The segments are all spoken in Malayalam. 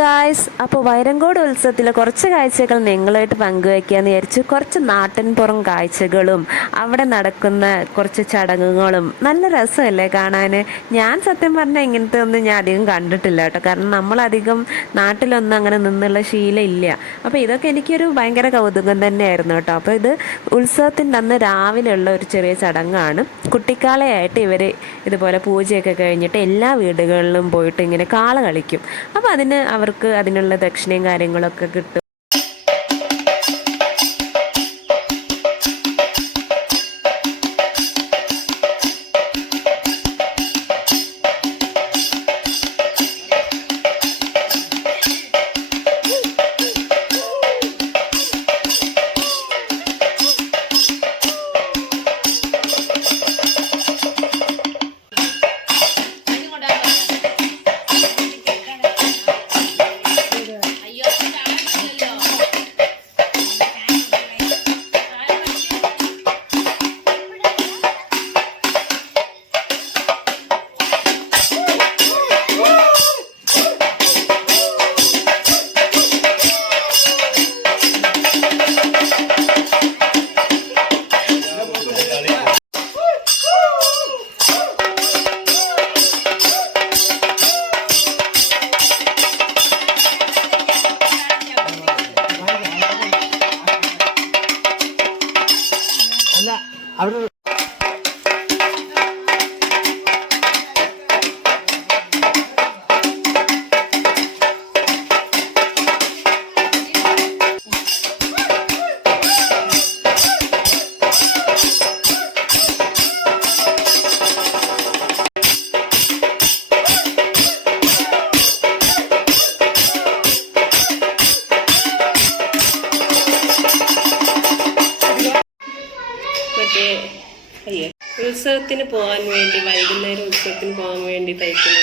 ഗായ്സ്, അപ്പോൾ വൈരങ്കോട് ഉത്സവത്തിലെ കുറച്ച് കാഴ്ചകൾ നിങ്ങളായിട്ട് പങ്കുവയ്ക്കാമെന്ന് വിചാരിച്ചു. കുറച്ച് നാട്ടിൻപുറം കാഴ്ചകളും അവിടെ നടക്കുന്ന കുറച്ച് ചടങ്ങുകളും നല്ല രസമല്ലേ കാണാൻ. ഞാൻ സത്യം പറഞ്ഞാൽ ഇങ്ങനത്തെ ഒന്നും ഞാൻ അധികം കണ്ടിട്ടില്ല കേട്ടോ. കാരണം നമ്മളധികം നാട്ടിലൊന്നും അങ്ങനെ നിന്നുള്ള ശീലം ഇല്ല. അപ്പോൾ ഇതൊക്കെ എനിക്കൊരു ഭയങ്കര കൗതുകം തന്നെയായിരുന്നു കേട്ടോ. അപ്പോൾ ഇത് ഉത്സവത്തിൻ്റെ അന്ന് രാവിലെയുള്ള ഒരു ചെറിയ ചടങ്ങാണ്. കുട്ടിക്കാലയായിട്ട് ഇവർ ഇതുപോലെ പൂജയൊക്കെ കഴിഞ്ഞിട്ട് എല്ലാ വീടുകളിലും പോയിട്ട് ഇങ്ങനെ കാള കളിക്കും. അപ്പോൾ അതിന് അവർക്ക് അതിനുള്ള ദക്ഷിണയും കാര്യങ്ങളൊക്കെ കിട്ടും. അവിടെ ഉത്സവത്തിന് പോകാൻ വേണ്ടി വൈകുന്നേരം ഉത്സവത്തിന് പോകാൻ വേണ്ടി തയ്ക്കുന്ന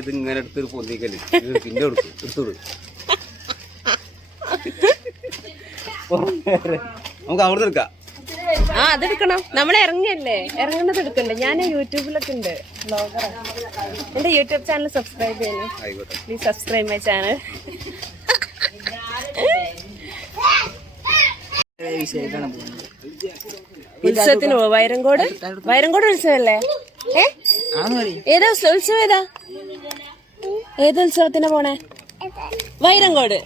ഇത് ഇങ്ങനെ എടുത്തൊരു പൊന്തിക്കല് പിന്നെ എടുത്തോളൂ നമുക്ക് അവിടെ എടുക്കാം. അതെടുക്കണം. നമ്മൾ ഇറങ്ങിയല്ലേ, ഇറങ്ങുന്നത് എടുക്കണ്ടേ. ഞാൻ യൂട്യൂബിലൊക്കെ ഉണ്ട്, ബ്ലോഗറാണ്. എന്റെ യൂട്യൂബ് ചാനൽ സബ്സ്ക്രൈബ് ചെയ്യണം. Please subscribe my channel. ഉത്സവത്തിന് പോവാ. വൈരങ്കോട് ഉത്സവല്ലേ? ഏതാ ഉത്സവം? ഏതാ ഉത്സവത്തിന് പോണേ? വൈരങ്കോട്.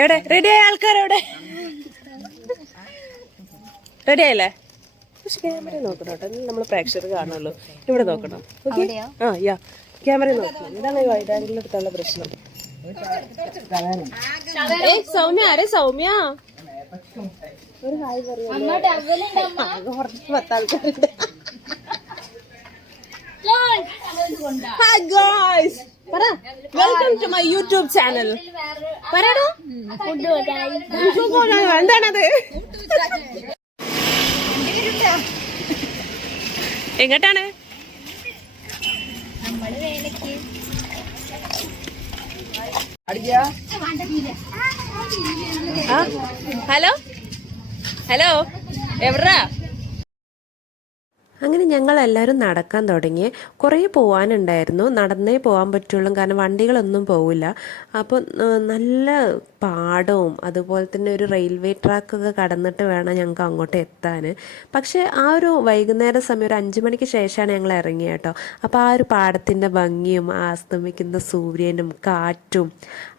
എവിടെ റെഡി ആയ ആൾക്കാരെവിടെ? റെഡി ആയില്ലേ? പക്ഷെ ക്യാമറ നോക്കണം കേട്ടോ, നമ്മൾ പ്രേക്ഷകർ കാണുള്ളൂ. ഇവിടെ നോക്കണം. ക്യാമറ നോക്കണം. ഇതാണ് വൈഡ് ആംഗിളിൽ എടുത്തുള്ള പ്രശ്നം. സൗമ്യ, ആരെ സൗമ്യ? ഒരു ഹായ് പറയാറുണ്ട്. Hi guys, welcome to my YouTube channel. പറയടോ, എന്താണത്? എങ്ങോട്ടാണ്? ഹലോ ഹലോ, എവിടാ? അങ്ങനെ ഞങ്ങൾ എല്ലാവരും നടക്കാൻ തുടങ്ങി. കുറേ പോകാനുണ്ടായിരുന്നു, നടന്നേ പോകാൻ പറ്റുള്ളൂ, കാരണം വണ്ടികളൊന്നും പോവില്ല. അപ്പോൾ നല്ല പാടവും അതുപോലെ തന്നെ ഒരു റെയിൽവേ ട്രാക്കൊക്കെ കടന്നിട്ട് വേണം ഞങ്ങൾക്ക് അങ്ങോട്ട് എത്താൻ. പക്ഷേ ആ ഒരു വൈകുന്നേര സമയം ഒരു 5 മണിക്ക് ശേഷമാണ് ഞങ്ങൾ ഇറങ്ങിയത് കേട്ടോ. അപ്പോൾ ആ ഒരു പാടത്തിൻ്റെ ഭംഗിയും അസ്തമിക്കുന്ന സൂര്യനും കാറ്റും,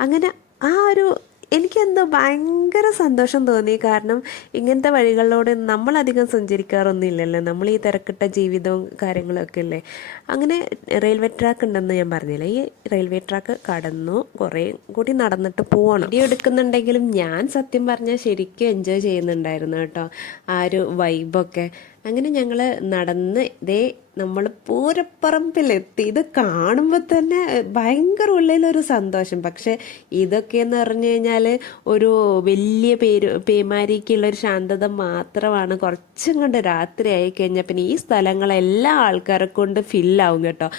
അങ്ങനെ ആ ഒരു എനിക്കെന്തോ ഭയങ്കര സന്തോഷം തോന്നി. കാരണം ഇങ്ങനത്തെ വഴികളിലൂടെ നമ്മളധികം സഞ്ചരിക്കാറൊന്നും ഇല്ലല്ലോ. നമ്മൾ ഈ തിരക്കിട്ട ജീവിതവും കാര്യങ്ങളൊക്കെ അല്ലേ. അങ്ങനെ റെയിൽവേ ട്രാക്ക് ഉണ്ടെന്ന് ഞാൻ പറഞ്ഞില്ല. ഈ റെയിൽവേ ട്രാക്ക് കടന്നു കുറേ കൂടി നടന്നിട്ട് പോകണം. വീഡിയോ എടുക്കുന്നുണ്ടെങ്കിലും ഞാൻ സത്യം പറഞ്ഞാൽ ശരിക്കും എൻജോയ് ചെയ്യുന്നുണ്ടായിരുന്നു കേട്ടോ, ആ ഒരു വൈബൊക്കെ. അങ്ങനെ ഞങ്ങൾ നടന്ന് നമ്മൾ പൂരപ്പറമ്പിലെത്തി. ഇത് കാണുമ്പോൾ തന്നെ ഭയങ്കര ഉള്ളിലൊരു സന്തോഷം. പക്ഷെ ഇതൊക്കെയെന്ന് പറഞ്ഞു കഴിഞ്ഞാൽ ഒരു വലിയ പേമാരിക്കുള്ളൊരു ശാന്തത മാത്രമാണ്. കുറച്ചും കണ്ട് രാത്രി ആയി കഴിഞ്ഞാൽ പിന്നെ ഈ സ്ഥലങ്ങളെല്ലാ ആൾക്കാരെ കൊണ്ട് ഫില്ലാവും കേട്ടോ.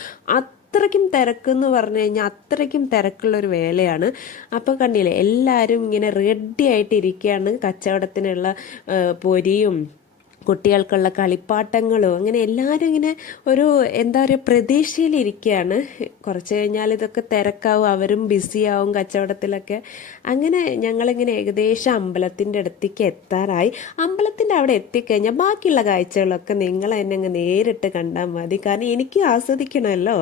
അത്രയ്ക്കും തിരക്കെന്ന് പറഞ്ഞു കഴിഞ്ഞാൽ അത്രയ്ക്കും തിരക്കുള്ളൊരു വേലയാണ്. അപ്പോൾ കണ്ടില്ലേ എല്ലാവരും ഇങ്ങനെ റെഡി ആയിട്ട് ഇരിക്കുകയാണ് കച്ചവടത്തിനുള്ള പൊരിയും കുട്ടികൾക്കുള്ള കളിപ്പാട്ടങ്ങളും അങ്ങനെ എല്ലാവരും ഇങ്ങനെ ഒരു എന്താ പറയുക പ്രതീക്ഷയിലിരിക്കുകയാണ്. കുറച്ച് കഴിഞ്ഞാൽ ഇതൊക്കെ തിരക്കാവും, അവരും ബിസിയാവും കച്ചവടത്തിലൊക്കെ. അങ്ങനെ ഞങ്ങളിങ്ങനെ ഏകദേശം അമ്പലത്തിൻ്റെ അടുത്തേക്ക് എത്താറായി. അമ്പലത്തിൻ്റെ അവിടെ എത്തിക്കഴിഞ്ഞാൽ ബാക്കിയുള്ള കാഴ്ചകളൊക്കെ നിങ്ങൾ തന്നെ അങ്ങ് നേരിട്ട് കണ്ടാൽ മതി, കാരണം എനിക്ക് ആസ്വദിക്കണമല്ലോ.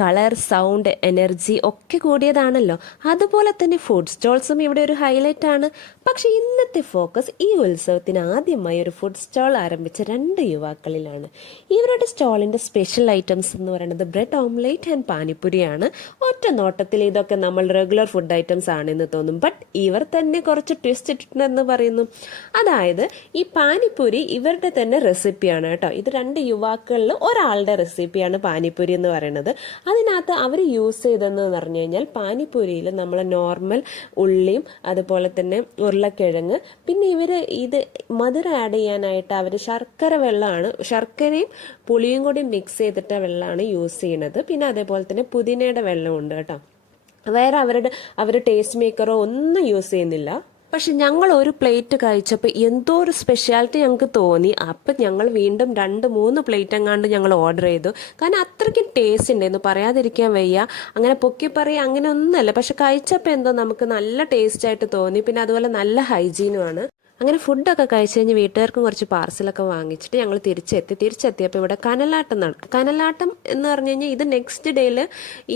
കളർ, സൗണ്ട്, എനർജി ഒക്കെ കൂടിയതാണല്ലോ. അതുപോലെ തന്നെ ഫുഡ് സ്റ്റോൾസും ഇവിടെ ഒരു ഹൈലൈറ്റ് ആണ്. പക്ഷേ ഇന്നത്തെ ഫോക്കസ് ഈ ഉത്സവത്തിന് ആദ്യമായി ഒരു ഫുഡ് സ്റ്റോൾ ആരംഭിച്ച 2 യുവാക്കളിലാണ്. ഇവരുടെ സ്റ്റോളിൻ്റെ സ്പെഷ്യൽ ഐറ്റംസ് എന്ന് പറയുന്നത് ബ്രെഡ് ഓംലേറ്റ് ആൻഡ് പാനിപ്പുരിയാണ്. ഒറ്റ നോട്ടത്തിൽ ഇതൊക്കെ നമ്മൾ റെഗുലർ ഫുഡ് ഐറ്റംസ് ആണെന്ന് തോന്നും. ബട്ട് ഇവർ തന്നെ കുറച്ച് ട്വിസ്റ്റ് ഇട്ടിട്ടുണ്ടെന്ന് പറയുന്നു. അതായത് ഈ പാനിപ്പൂരി ഇവരുടെ തന്നെ റെസിപ്പിയാണ് കേട്ടോ. ഇത് 2 യുവാക്കളിൽ ഒരാളുടെ റെസിപ്പിയാണ് പാനിപ്പൂരി എന്ന് പറയുന്നത്. അതിനകത്ത് അവർ യൂസ് ചെയ്തതെന്ന് പറഞ്ഞു കഴിഞ്ഞാൽ പാനിപ്പൂരിയിൽ നമ്മൾ നോർമൽ ഉള്ളിയും അതുപോലെ തന്നെ ഉരുളക്കിഴങ്ങ്, പിന്നെ ഇവർ ഇത് മധുരം ആഡ് ചെയ്യാനായിട്ട് അവർ ശർക്കര വെള്ളമാണ്, ശർക്കരയും പുളിയും കൂടി മിക്സ് ചെയ്തിട്ട വെള്ളമാണ് യൂസ് ചെയ്യുന്നത്. പിന്നെ അതേപോലെ തന്നെ പുതിനയുടെ വെള്ളമുണ്ട് കേട്ടോ. വേറെ അവർ ടേസ്റ്റ് മേക്കറോ ഒന്നും യൂസ് ചെയ്യുന്നില്ല. പക്ഷെ ഞങ്ങൾ ഒരു പ്ലേറ്റ് കഴിച്ചപ്പോൾ എന്തോ ഒരു സ്പെഷ്യാലിറ്റി ഞങ്ങൾക്ക് തോന്നി. അപ്പം ഞങ്ങൾ വീണ്ടും 2-3 പ്ലേറ്റ് എങ്ങാണ്ട് ഞങ്ങൾ ഓർഡർ ചെയ്തു. കാരണം അത്രയ്ക്കും ടേസ്റ്റ് ഉണ്ടായിരുന്നു, പറയാതിരിക്കാൻ വയ്യ. അങ്ങനെ പൊക്കി പറയുക അങ്ങനെ ഒന്നുമല്ല, പക്ഷെ കഴിച്ചപ്പോൾ എന്തോ നമുക്ക് നല്ല ടേസ്റ്റായിട്ട് തോന്നി. പിന്നെ അതുപോലെ നല്ല ഹൈജീനുമാണ്. അങ്ങനെ ഫുഡൊക്കെ കഴിച്ച് കഴിഞ്ഞ് വീട്ടുകാർക്കും കുറച്ച് പാർസലൊക്കെ വാങ്ങിച്ചിട്ട് ഞങ്ങൾ തിരിച്ചെത്തിയപ്പോൾ ഇവിടെ കനലാട്ടം നടക്കും. കനലാട്ടം എന്ന് പറഞ്ഞു കഴിഞ്ഞാൽ ഇത് നെക്സ്റ്റ് ഡേയിൽ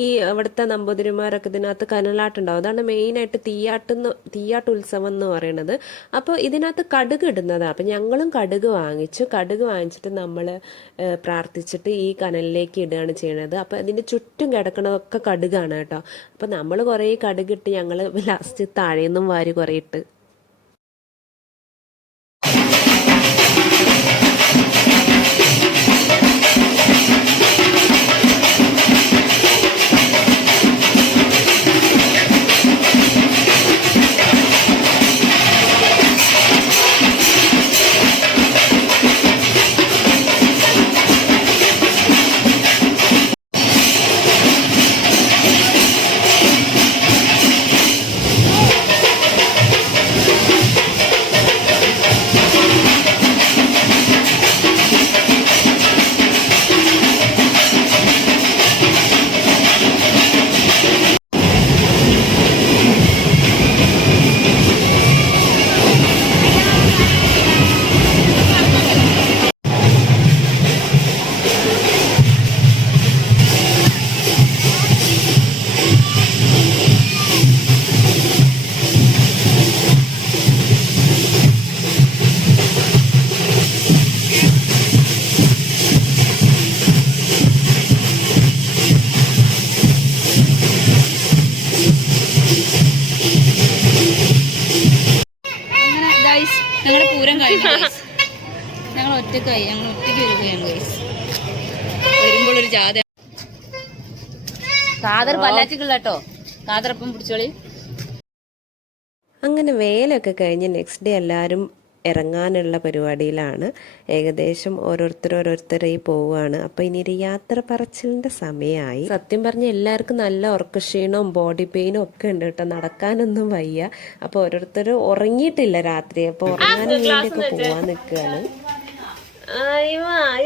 ഈ ഇവിടുത്തെ നമ്പൂതിരിമാരൊക്കെ ഇതിനകത്ത് കനലാട്ടം ഉണ്ടാവും. അതാണ് മെയിനായിട്ട് തീയാട്ട് ഉത്സവം എന്ന് പറയുന്നത്. അപ്പോൾ ഇതിനകത്ത് കടുക് ഇടുന്നതാണ്. അപ്പം ഞങ്ങളും കടുക് വാങ്ങിച്ചിട്ട് നമ്മൾ പ്രാർത്ഥിച്ചിട്ട് ഈ കനലിലേക്ക് ഇടുകയാണ് ചെയ്യണത്. അപ്പോൾ അതിൻ്റെ ചുറ്റും കിടക്കണതൊക്കെ കടുകാണ് കേട്ടോ. അപ്പോൾ നമ്മൾ കുറേ കടുകിട്ട് ഞങ്ങൾ ലാസ്റ്റ് താഴേന്നും വാരി കുറേ ഇട്ട്. ഞങ്ങളുടെ പൂരം കഴിഞ്ഞു. ഞങ്ങൾ ഒറ്റയ്ക്ക് വരികയാണ് ഗൈസ്. വരുമ്പോൾ ഒരു ജാഥ കാതർ പല്ലാച്ചിക്കുള്ള കേട്ടോ. കാതറപ്പം പിടിച്ചോളി. അങ്ങനെ വേലൊക്കെ കഴിഞ്ഞ് നെക്സ്റ്റ് ഡേ എല്ലാവരും ഇറങ്ങാനുള്ള പരിപാടിയിലാണ്. ഏകദേശം ഓരോരുത്തരായി പോവുകയാണ്. അപ്പോൾ ഇനി ഒരു യാത്ര പറച്ചിലിൻ്റെ സമയമായി. സത്യം പറഞ്ഞാൽ എല്ലാവർക്കും നല്ല ഉറക്കക്ഷീണവും ബോഡി പെയിനും ഒക്കെ ഉണ്ട് കേട്ടോ. നടക്കാനൊന്നും വയ്യ. അപ്പോൾ ഓരോരുത്തർ ഉറങ്ങിയിട്ടില്ല രാത്രി. അപ്പോൾ ഉറങ്ങാനും വേണ്ടിയൊക്കെ പോവാൻ നിൽക്കുകയാണ്.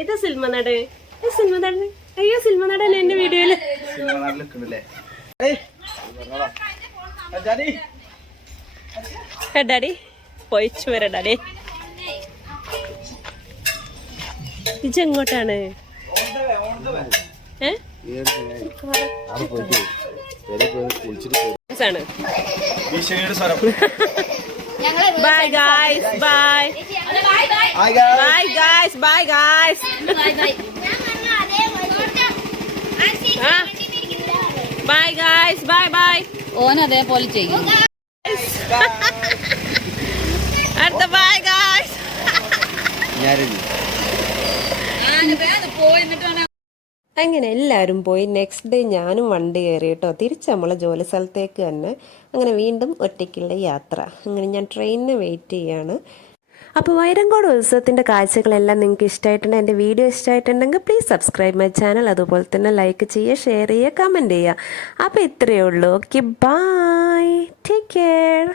ഇത് സിനിമനടൻ, അയ്യോ സിനിമനടൻ എൻ്റെ വീഡിയോയില് ഡാഡി പോയിച്ചു വരാ ഡാഡി. ഇജെങ്ങോട്ടാണ്? Bye guys, bye bye guys, bye guys. Bye guys, bye bye. ഓൻ അതേപോലെ ചെയ്യും. അടുത്ത ബൈ ഗായ്സ്. അങ്ങനെ എല്ലാവരും പോയി. നെക്സ്റ്റ് ഡേ ഞാനും വണ്ടി കയറി കേട്ടോ. തിരിച്ച് നമ്മളെ ജോലി സ്ഥലത്തേക്ക് തന്നെ. അങ്ങനെ വീണ്ടും ഒറ്റയ്ക്കുള്ള യാത്ര. അങ്ങനെ ഞാൻ ട്രെയിനിന് വെയിറ്റ് ചെയ്യാണ്. അപ്പോൾ വൈരങ്കോട് ഉത്സവത്തിൻ്റെ കാഴ്ചകളെല്ലാം നിങ്ങൾക്ക് ഇഷ്ടമായിട്ടുണ്ട്, എൻ്റെ വീഡിയോ ഇഷ്ടമായിട്ടുണ്ടെങ്കിൽ പ്ലീസ് സബ്സ്ക്രൈബ് മൈ ചാനൽ. അതുപോലെ തന്നെ ലൈക്ക് ചെയ്യുക, ഷെയർ ചെയ്യുക, കമൻറ്റ് ചെയ്യുക. അപ്പോൾ ഇത്രയേ ഉള്ളൂ. Okay, bye, take care.